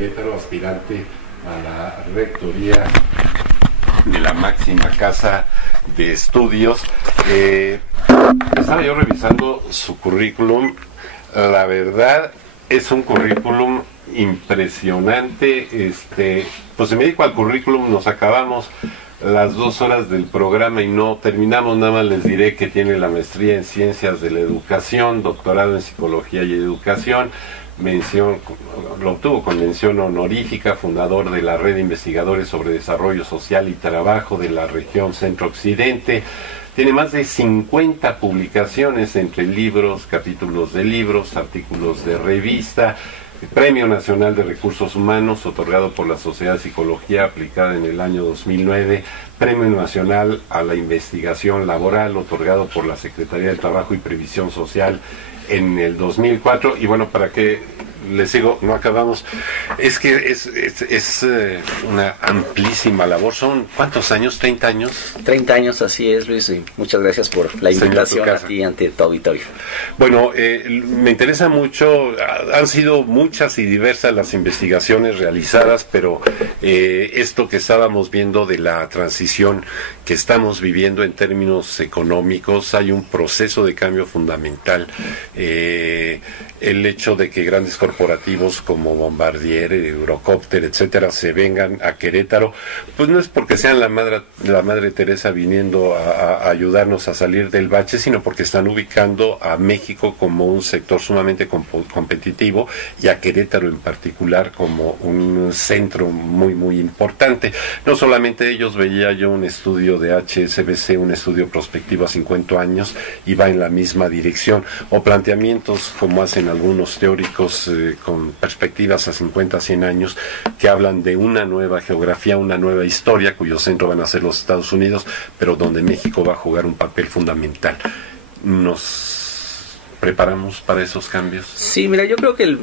Querétaro, aspirante a la rectoría de la máxima casa de estudios. Estaba yo revisando su currículum. La verdad es un currículum impresionante. Pues si me dedico al currículum, nos acabamos las 2 horas del programa y no terminamos. Nada más les diré que tiene la maestría en Ciencias de la Educación, doctorado en Psicología y Educación, lo obtuvo con mención honorífica, fundador de la Red de Investigadores sobre Desarrollo Social y Trabajo de la región Centro-Occidente. Tiene más de 50 publicaciones entre libros, capítulos de libros, artículos de revista. Premio Nacional de Recursos Humanos, otorgado por la Sociedad de Psicología Aplicada en el año 2009, Premio Nacional a la Investigación Laboral, otorgado por la Secretaría de Trabajo y Previsión Social en el 2004, y bueno, para que les digo, no acabamos, es que es una amplísima labor. ¿Son cuántos años? ¿30 años? 30 años, así es, Luis, y muchas gracias por la invitación a ti ante tu auditorio. Bueno, me interesa mucho, han sido muchas y diversas las investigaciones realizadas, pero esto que estábamos viendo de la transición que estamos viviendo en términos económicos, hay un proceso de cambio fundamental. El hecho de que grandes corporativos como Bombardier, Eurocopter, etcétera, se vengan a Querétaro, pues no es porque sean la madre Teresa viniendo a ayudarnos a salir del bache, sino porque están ubicando a México como un sector sumamente competitivo y a Querétaro en particular como un centro muy muy importante. No solamente ellos, veía yo un estudio de HSBC, un estudio prospectivo a 50 años, y va en la misma dirección, o planteamientos como hacen algunos teóricos con perspectivas a 50, 100 años, que hablan de una nueva geografía, una nueva historia, cuyo centro van a ser los Estados Unidos, pero donde México va a jugar un papel fundamental. ¿Nos preparamos para esos cambios? Sí, mira, yo creo que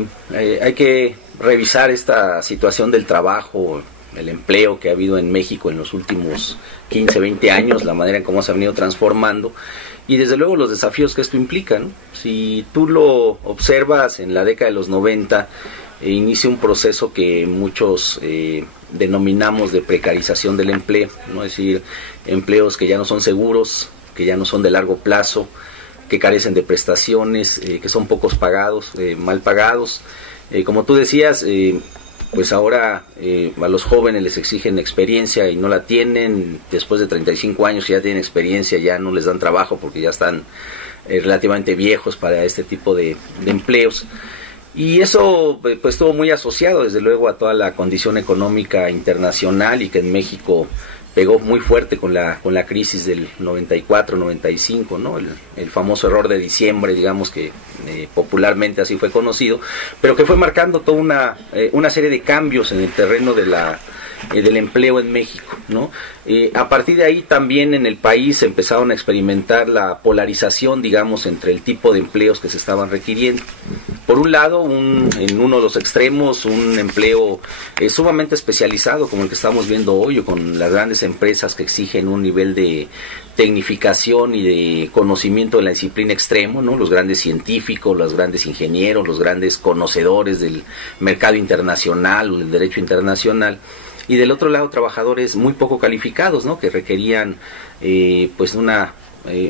hay que revisar esta situación del trabajo, el empleo que ha habido en México en los últimos 15, 20 años, la manera en cómo se ha venido transformando, y desde luego los desafíos que esto implica, ¿no? Si tú lo observas, en la década de los 90 inicia un proceso que muchos denominamos de precarización del empleo, ¿no? Es decir, empleos que ya no son seguros, que ya no son de largo plazo, que carecen de prestaciones, que son pocos pagados, mal pagados. Como tú decías, pues ahora a los jóvenes les exigen experiencia y no la tienen. Después de 35 años, si ya tienen experiencia, ya no les dan trabajo porque ya están relativamente viejos para este tipo de empleos. Y eso pues estuvo muy asociado desde luego a toda la condición económica internacional, y que en México pegó muy fuerte con la crisis del 94-95, ¿no? El famoso error de diciembre, digamos, que popularmente así fue conocido, pero que fue marcando toda una serie de cambios en el terreno del empleo en México, ¿no? A partir de ahí también en el país empezaron a experimentar la polarización, digamos, entre el tipo de empleos que se estaban requiriendo. Por un lado, en uno de los extremos, un empleo sumamente especializado, como el que estamos viendo hoy, o con las grandes empresas que exigen un nivel de tecnificación y de conocimiento de la disciplina extremo, ¿no? Los grandes científicos, los grandes ingenieros, los grandes conocedores del mercado internacional o del derecho internacional. Y del otro lado, trabajadores muy poco calificados, ¿no? Que requerían pues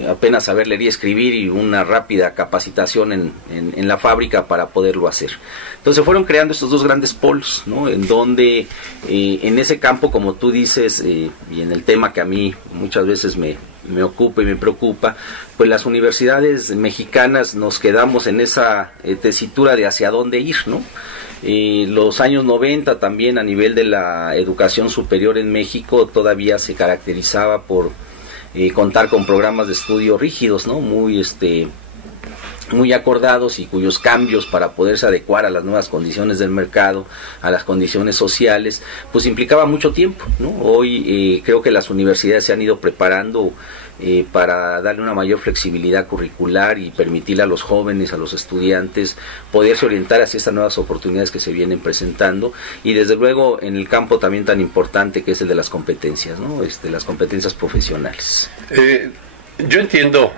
apenas saber leer y escribir y una rápida capacitación en la fábrica para poderlo hacer. Entonces fueron creando estos dos grandes polos, ¿no? En donde en ese campo, como tú dices, y en el tema que a mí muchas veces me ocupa y me preocupa, pues las universidades mexicanas nos quedamos en esa tesitura de hacia dónde ir, ¿no? Los años 90 también, a nivel de la educación superior en México, todavía se caracterizaba por contar con programas de estudio rígidos, ¿no? Muy acordados, y cuyos cambios para poderse adecuar a las nuevas condiciones del mercado, a las condiciones sociales, pues implicaba mucho tiempo, ¿no? Hoy creo que las universidades se han ido preparando para darle una mayor flexibilidad curricular y permitirle a los jóvenes, a los estudiantes, poderse orientar hacia estas nuevas oportunidades que se vienen presentando, y desde luego en el campo también tan importante que es el de las competencias, ¿no? Las competencias profesionales. Yo entiendo,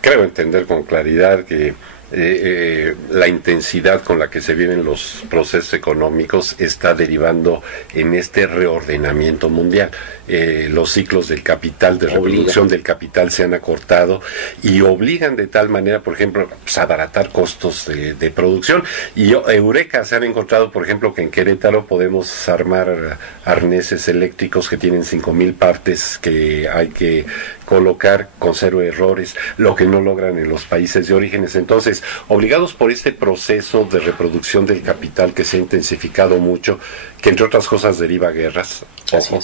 creo entender con claridad que la intensidad con la que se viven los procesos económicos está derivando en este reordenamiento mundial. Los ciclos del capital, de reproducción del capital se han acortado y obligan de tal manera, por ejemplo, pues, a abaratar costos de producción. Y Eureka, se han encontrado, por ejemplo, que en Querétaro podemos armar arneses eléctricos que tienen 5,000 partes que hay que colocar con 0 errores, lo que no logran en los países de orígenes. Entonces, obligados por este proceso de reproducción del capital que se ha intensificado mucho, que entre otras cosas deriva guerras, ojo,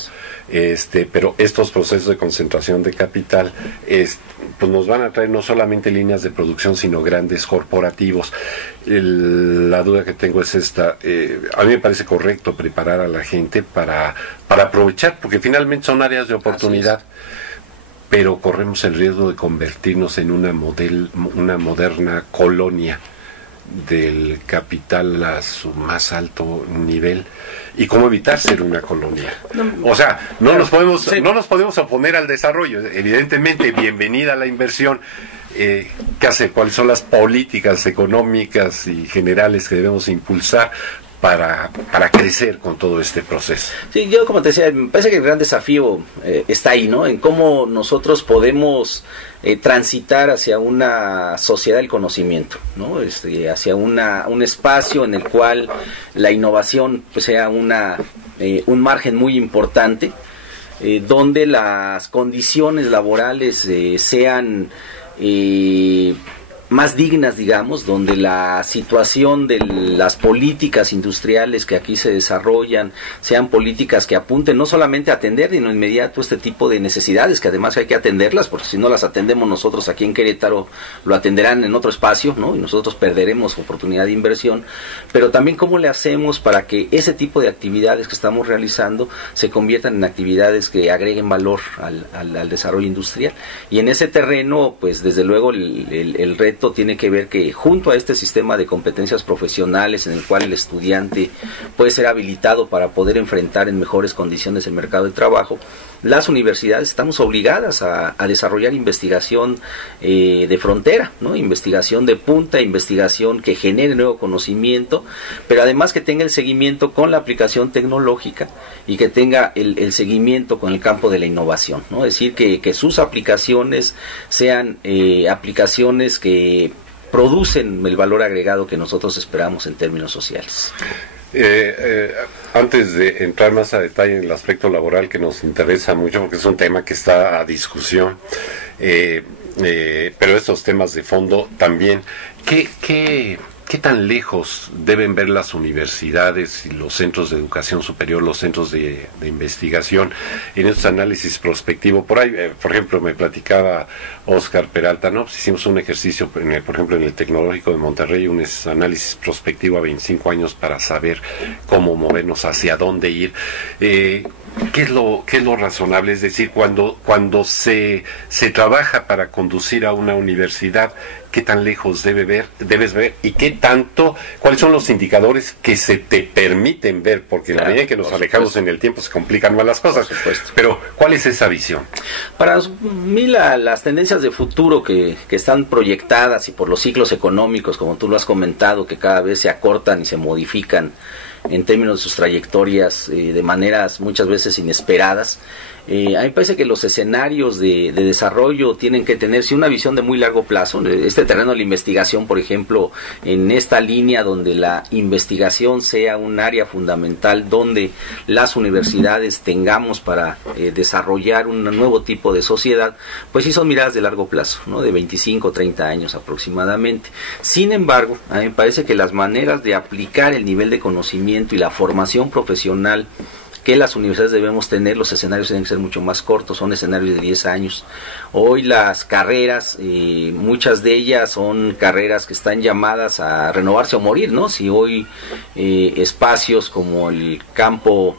pero estos procesos de concentración de capital pues nos van a traer no solamente líneas de producción, sino grandes corporativos. La duda que tengo es esta: a mí me parece correcto preparar a la gente para aprovechar, porque finalmente son áreas de oportunidad, pero corremos el riesgo de convertirnos en una moderna colonia del capital a su más alto nivel. ¿Y cómo evitar ser una colonia? O sea, no nos podemos oponer al desarrollo. Evidentemente, bienvenida a la inversión. ¿Qué hace? ¿Cuáles son las políticas económicas y generales que debemos impulsar para crecer con todo este proceso? Sí, yo como te decía, me parece que el gran desafío está ahí, ¿no? En cómo nosotros podemos transitar hacia una sociedad del conocimiento, ¿no? Hacia un espacio en el cual la innovación pues, sea un margen muy importante, donde las condiciones laborales sean más dignas, digamos, donde la situación de las políticas industriales que aquí se desarrollan sean políticas que apunten no solamente a atender de inmediato este tipo de necesidades, que además hay que atenderlas, porque si no las atendemos nosotros aquí en Querétaro, lo atenderán en otro espacio, ¿no? Y nosotros perderemos oportunidad de inversión, pero también cómo le hacemos para que ese tipo de actividades que estamos realizando se conviertan en actividades que agreguen valor al desarrollo industrial. Y en ese terreno, pues desde luego el reto tiene que ver que junto a este sistema de competencias profesionales en el cual el estudiante puede ser habilitado para poder enfrentar en mejores condiciones el mercado de trabajo, las universidades estamos obligadas a desarrollar investigación de frontera, ¿no? Investigación de punta, investigación que genere nuevo conocimiento, pero además que tenga el seguimiento con la aplicación tecnológica y que tenga el seguimiento con el campo de la innovación, ¿no? Es decir, que sus aplicaciones sean aplicaciones que producen el valor agregado que nosotros esperamos en términos sociales. Antes de entrar más a detalle en el aspecto laboral, que nos interesa mucho porque es un tema que está a discusión, pero estos temas de fondo también, ¿qué tan lejos deben ver las universidades y los centros de educación superior, los centros de investigación en estos análisis prospectivos? Por ahí, por ejemplo, me platicaba Oscar Peralta, ¿no? Pues hicimos un ejercicio, por ejemplo, en el Tecnológico de Monterrey, un análisis prospectivo a 25 años para saber cómo movernos, hacia dónde ir. ¿Qué es lo razonable? Es decir, cuando se trabaja para conducir a una universidad, ¿qué tan lejos debes ver y qué tanto, cuáles son los indicadores que se te permiten ver? Porque en la medida que nos alejamos en el tiempo se complican más las cosas. Pero, ¿cuál es esa visión? Para mí las tendencias de futuro que están proyectadas y por los ciclos económicos, como tú lo has comentado, que cada vez se acortan y se modifican en términos de sus trayectorias de maneras muchas veces inesperadas, a mí me parece que los escenarios de desarrollo tienen que tenerse una visión de muy largo plazo. Este terreno de la investigación, por ejemplo, en esta línea donde la investigación sea un área fundamental, donde las universidades tengamos para desarrollar un nuevo tipo de sociedad, pues sí son miradas de largo plazo, ¿no? De 25, 30 años aproximadamente. Sin embargo, a mí me parece que las maneras de aplicar el nivel de conocimiento y la formación profesional que las universidades debemos tener, los escenarios tienen que ser mucho más cortos, son escenarios de 10 años. Hoy las carreras, muchas de ellas son carreras que están llamadas a renovarse o morir, ¿no? Si hoy espacios como el campo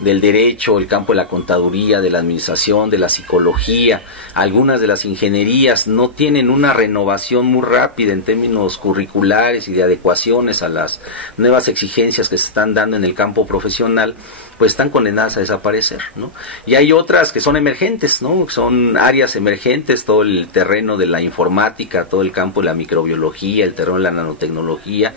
del derecho, el campo de la contaduría, de la administración, de la psicología, algunas de las ingenierías no tienen una renovación muy rápida en términos curriculares y de adecuaciones a las nuevas exigencias que se están dando en el campo profesional, pues están condenadas a desaparecer, ¿no? Y hay otras que son emergentes, ¿no? Son áreas emergentes, todo el terreno de la informática, todo el campo de la microbiología, el terreno de la nanotecnología,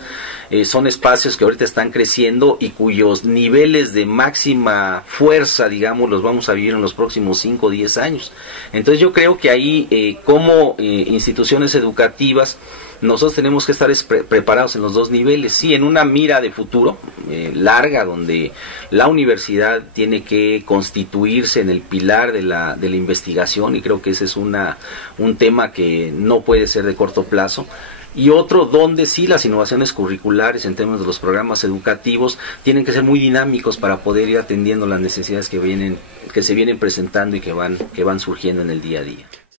son espacios que ahorita están creciendo y cuyos niveles de máxima fuerza, digamos, los vamos a vivir en los próximos 5 o 10 años. Entonces yo creo que ahí, como instituciones educativas, nosotros tenemos que estar preparados en los dos niveles, sí, en una mira de futuro larga, donde la universidad tiene que constituirse en el pilar de la investigación, y creo que ese es un tema que no puede ser de corto plazo. Y otro donde sí las innovaciones curriculares en términos de los programas educativos tienen que ser muy dinámicos para poder ir atendiendo las necesidades que se vienen presentando y que van surgiendo en el día a día.